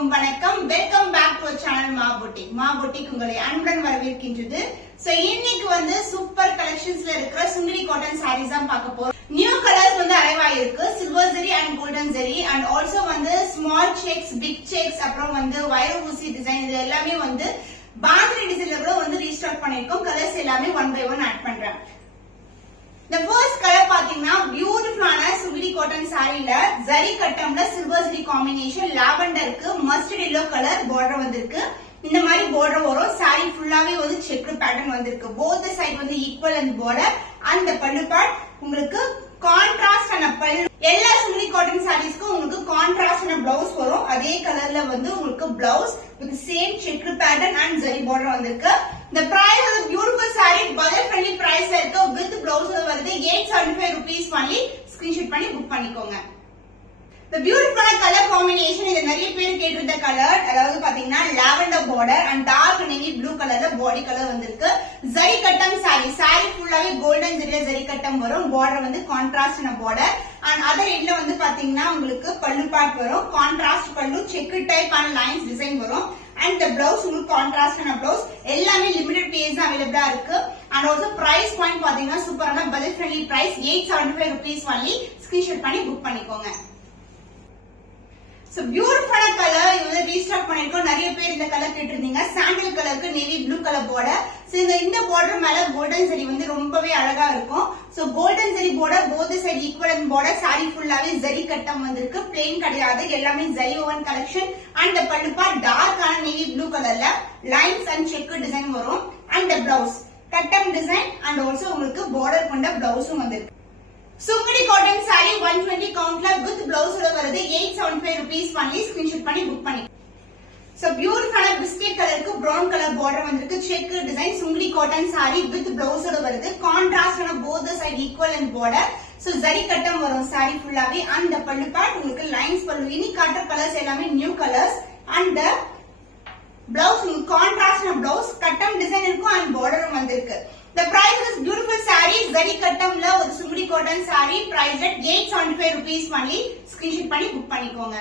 அனைவருக்கும் வணக்கம். Welcome back to channel மா புட்டிக் உங்களை அன்புடன் வரவேற்கின்றது. சோ இன்னைக்கு வந்து சூப்பர் கலெக்ஷன்ஸ்ல இருக்கிற சுங்கிடி காட்டன் சாரீஸ் தான் பார்க்க போறோம். நியூ கலர்ஸ் வந்து அரைவ் ஆயிருக்கு. Silver zari and golden zari and also வந்து ஸ்மால் செக்ஸ், பிக் செக்ஸ், அப்புறம் வந்து வைர ஊசி டிசைன், இது எல்லாமே வந்து பாந்தினி டிசைன்ல கூட வந்து ரீஸ்டாக் பண்ணிருக்கோம். கலர்ஸ் எல்லாமே ஒன் பை ஒன் ஆட் பண்றேன். The first color பாத்தீங்கன்னா பியூட்டிஃபுல்லான சுங்கிடி காட்டன் சாரில ஜரி கட்டம்ல சில்வர் ஜரி காம்பினேஷன், லாவெண்டருக்கு மஸ்டர்ட் எல்லோ கலர் பார்டர் வந்திருக்கு. இந்த மாதிரி பார்டர் வரும். சாரி ஃபுல்லாவே வந்து செக்குடு பேட்டர்ன் வந்திருக்கு. போத் சைடு வந்து ஈக்குவல் அந்த பார்டர். அந்த பல்லு பார்ட் உங்களுக்கு கான்ட்ராஸ்ட் ஆன பல்லு. எல்லா சுங்கிடி காட்டன் சாரீஸ்க்கும் உங்களுக்கு கான்ட்ராஸ்ட் ஆன பிளவுஸ் வரும். அதே கலர்ல வந்து உங்களுக்கு blouse with same checked pattern and zari border வந்திருக்கு. The price of the beautiful saree budget friendly price இருக்கு. with blouse வருது 875 rupees only. ஸ்கிரீன்ஷாட் பண்ணி புக் பண்ணிக்கோங்க. The beautiful color combination, இது நிறைய பேர் கேட்டிருந்த கலர். அதாவது பாத்தீங்கன்னா lavender border and dark navy blue கலர்ல பாடி கலர் வந்திருக்கு. ஜரி கட்டம் சாரி ஃபுல்லாவே கோல்டன் ஜரில ஜரி கட்டம் வரும். பார்டர் வந்து கான்ட்ராஸ்ட் ஆன பார்டர் அண்ட் அதர் எண்ட்ல வந்து பாத்தீங்கன்னா உங்களுக்கு பல்லு பார்ட் வரும். கான்ட்ராஸ்ட் பல்லு, செக்கு டைப் அண்ட் லைன்ஸ் டிசைன் வரும். And the blouse உங்களுக்கு கான்ட்ராஸ்ட் ஆன blouse. எல்லாமே லிமிடெட் பீஸ் தான் அவைலபிளா இருக்கு. and also price point பாத்தீங்கன்னா சூப்பரான budget friendly price 875 rupees only. Screenshot பண்ணி புக் பண்ணிக்கோங்க. So beautiful color இது ரீஸ்டாக் பண்ணிருக்கோம். நிறைய பேர் இந்த கலர் கேட்டிருந்தீங்க. சாண்டல் கலருக்கு navy blue colour border. So இந்த பார்டர் மேல கோல்டன் ஜரி வந்து ரொம்பவே அழகா இருக்கும். So golden zari border both side equal border. Sari ஃபுல்லாவே ஜரி கட்டம் வந்திருக்கு. பிளெயின் கிடையாது, எல்லாமே zari woven collection. And the pallu part dark ஆன நேவி ப்ளூ கலர்ல லைன்ஸ் அண்ட் செக் டிசைன் வரும். அண்ட் the blouse கட்டம் டிசைன் அண்ட் ஆல்சோ உங்களுக்கு பார்டர் கொண்ட பிளவுஸும் வந்திருக்கு. சுங்கிடி காட்டன் சாரி 120 கவுண்ட்ல வித் பிளவுஸ் வருது 875 rupees only. ஸ்கிரீன்ஷாட் பண்ணி புக் பண்ணி. சோ பியூட்டிஃபுல்லான பிஸ்கட் கலருக்கு பிரவுன் கலர் பார்டர் வந்திருக்கு. Check design sungudi cotton saree with blouse வருது. கான்ட்ராஸ்ட் ஆன both side equal and border. So zari கட்டம் வரும் சாரி ஃபுல்லாவே. அண்ட் பல்லு பார்ட் உங்களுக்கு லைன்ஸ் பல்லு. இனி காட்டுற கலர்ஸ் எல்லாமே நியூ கலர்ஸ். அண்ட் பிளவுஸ் உங்களுக்கு கான்ட்ராஸ்ட் ஆன பிளவுஸ், கட்டம் டிசைன் இருக்கும் அண்ட் பார்டரும் வந்திருக்கு. The price is beautiful saree zari kattamல ஒரு sungudi cotton saree price at 875 rupees only. Screenshot பண்ணி புக் பண்ணிக்கோங்க.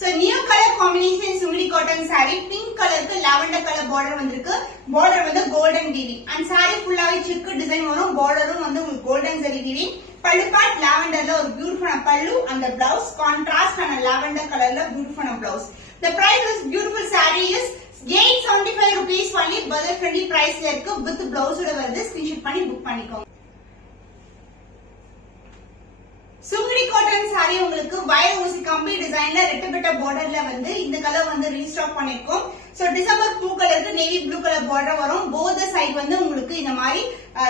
So new color combination சுங்கிடி காட்டன் saree pink கலருக்கு lavender கலர் border வந்திருக்கு. border வந்து golden weaving and saree ஃபுல்லாவே செக் டிசைன் வரும். borderரும் வந்து உங்களுக்கு golden zari weaving. Pallu part லாவெண்டர்ல ஒரு பியூட்டிஃபுல்லான பல்லு. அந்த பிளவுஸ் கான்ட்ராஸ்ட் ஆன லாவெண்டர் கலர்ல பியூட்டிஃபுல்லான blouse. The price is beautiful saree is 875 rupees only. budget friendly price ல இருக்கு. with blouse ஓட வருது. ஸ்கிரீன்ஷாட் பண்ணி புக் பண்ணிக்கோங்க. சுங்கிடி காட்டன் சாரி உங்களுக்கு வைர ஊசி கம்பி டிசைன்ல ரெட்டப்பட்ட பார்டர்ல வந்து இந்த கலர் வந்து ரீஸ்டாக் பண்ணிருக்கோம். சோ டிசம்பர் 2 கலருக்கு நேவி ப்ளூ கலர் பார்டர் வரும். போத் சைடு வந்து உங்களுக்கு இந்த மாதிரி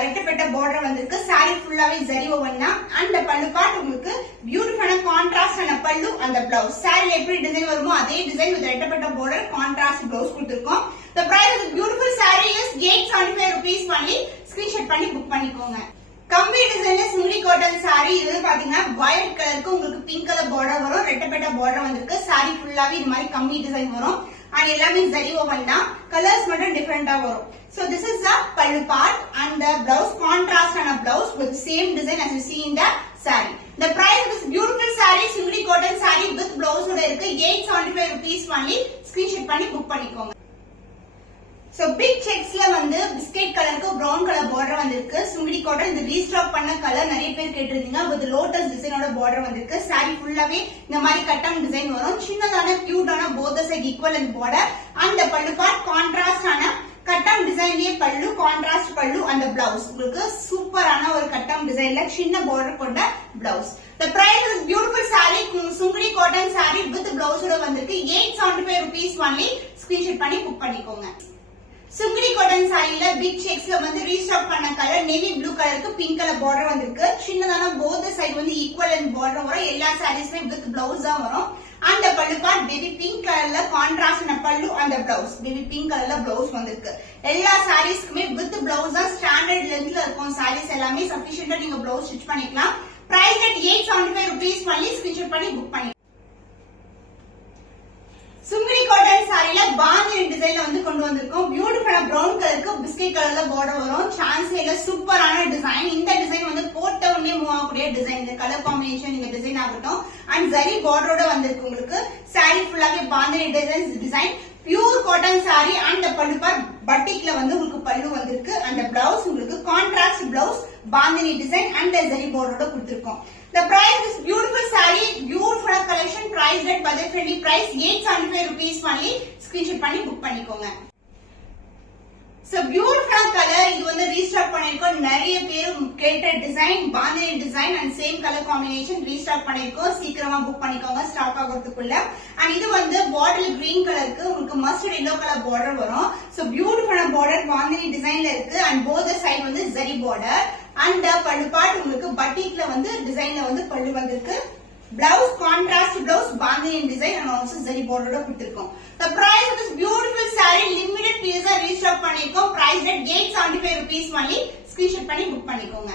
ரெட்டப்பட்ட பார்டர் வந்திருக்கு. சாரி ஃபுல்லாவே ஜரி ஓவன் தான். அண்ட் பல்லு பார்ட் உங்களுக்கு பியூட்டிஃபுல்லான கான்ட்ராஸ்ட் ஆன பல்லு. அந்த பிளவுஸ் சாரில எப்படி டிசைன் வருமோ அதே டிசைன் வித் ரெட்டப்பட்ட பார்டர், கான்ட்ராஸ்ட் பிளவுஸ் கொடுத்திருக்கோம். The price of the beautiful saree is 875 rupees only. Screenshot பண்ணி புக் பண்ணிக்கோங்க. கம்பி டிசைன்ல சுங்கிடி காட்டன் சாரி இது பாத்தீங்கன்னா வயலட் கலருக்கு உங்களுக்கு பிங்க் கலர் பார்டர் வரும். ரெட்டப்பட்ட பார்டர் வந்திருக்கு. சாரி ஃபுல்லாவே இந்த மாதிரி கம்பி டிசைன் வரும். அண்ட் எல்லாமே ஜரி ஓவன் தான். கலர்ஸ் மட்டும் டிஃபரெண்டா வரும். So this is the pallu part and the blouse contrast and a blouse with same design as you see in the saree. The price of this beautiful saree sungudi cotton saree with blouse ஓட இருக்கு 875 rupees only. Screenshot பண்ணி book பண்ணிக்கோங்க. So big checks ல வந்து biscuit கலருக்கு brown colour border வந்திருக்கு. Sungudi cotton இது restock பண்ண கலர். நிறைய பேர் கேட்டிருந்தீங்க. வித் லோட்டஸ் டிசைனோட பார்டர் வந்திருக்கு. சாரி ஃபுல்லாவே இந்த மாதிரி கட்டம் டிசைன் வரும். சின்னதான கியூட்டான both side equal and border. அந்த பல்லு பார்ட் கான்ட்ராஸ்ட் ஆன கட்டம் டிசைன்லயே பல்லு, கான்ட்ராஸ்ட் பல்லு. அந்த பிளவுஸ் உங்களுக்கு சூப்பரான ஒரு கட்டம் டிசைன்ல சின்ன பார்டர் கொண்ட blouse. The price is beautiful saree sungudi cotton saree with blouse ஓட வந்திருக்கு 875 rupees only. ஸ்கிரீன்ஷாட் பண்ணி புக் பண்ணிக்கோங்க. சுங்கிடி காட்டன் சாரில பிக் செக்ஸ்ல வந்து ரீஸ்டாக் பண்ண கலர் நேவி ப்ளூ கலருக்கு பிங்க் கலர் பார்டர் வந்திருக்கு. சின்னதான போத் சைடு வந்து ஈக்குவல் அண்ட் பார்டர் வரும். எல்லா சாரீஸ்மே வித் பிளவுஸ் தான் வரும். அந்த பல்லு பார்ட் பேபி பிங்க் கலர்ல கான்ட்ராஸ்ட் பல்லு. அந்த பிளவுஸ் பேபி பிங்க் கலர்ல பிளவுஸ் வந்திருக்கு. எல்லா சாரீஸ்க்குமே வித் பிளவுஸ் தான் ஸ்டாண்டர்ட் லென்த்ல இருக்கும். சாரீஸ் எல்லாமே சஃபிஷியன்ட்டா நீங்க பிளவுஸ் ஸ்டிச் பண்ணிக்கலாம். Price at 875 rupees only. Screenshot பண்ணி புக் பண்ணி. சுங்கிடி காட்டன் சாரில பாந்தினி டிசைன்ல வந்து கொண்டு வந்திருக்கோம். பியூட்டிஃபுல்லா பிரவுன் கலருக்கு பிஸ்கெட் கலர்ல பார்டர் வரும். சான்ஸ்ல சூப்பரான டிசைன். இந்த டிசைன் வந்து போட்ட உடனே மூவ் ஆகக்கூடிய டிசைன். இந்த கலர் காம்பினேஷன் இந்த டிசைன் ஆகட்டும். அண்ட் ஜரி பார்டரோட வந்திருக்கு உங்களுக்கு. சாரி ஃபுல்லாவே bandhani design. Pure cotton saree and பல்லுபார் பட்டிக்ல வந்து உங்களுக்கு பல்லு வந்திருக்கு. அந்த பிளவுஸ் உங்களுக்கு contrast blouse bandhani design and zari பார்டரோட கொடுத்திருக்கோம். The price is beautiful saree, beautiful collection, price at budget friendly price 875 rupees only. Screenshot பண்ணி book பண்ணிக்கோங்க. So beautiful color இது வந்து ரீஸ்டாக் பண்ணிருக்கோம். நிறைய பேர் கேட்ட design bandhani design and same colour combination restock பண்ணிருக்கோம். சீக்கிரமா புக் பண்ணிக்கோங்க ஸ்டாக் ஆகிறதுக்குள்ள. அண்ட் இது வந்து பாட்டில் கிரீன் கலருக்கு உங்களுக்கு மஸ்டர்ட் எல்லோ கலர் பார்டர் வரும். சோ பியூட்டிஃபுல்லான பார்டர் பாந்தினி டிசைன்ல இருக்கு. அண்ட் போத் சைடு வந்து zari border and pallu part உங்களுக்கு பட்டிக்ல வந்து டிசைன்ல வந்து பல்லு வந்திருக்கு. Blouse contrast blouse bandhani design and also zari பார்டரோட கொடுத்திருக்கோம். The price of this beautiful saree limited piece restock பண்ணிருக்கோம். price at 875 rupees only. Screenshot பண்ணி புக் பண்ணிக்கோங்க.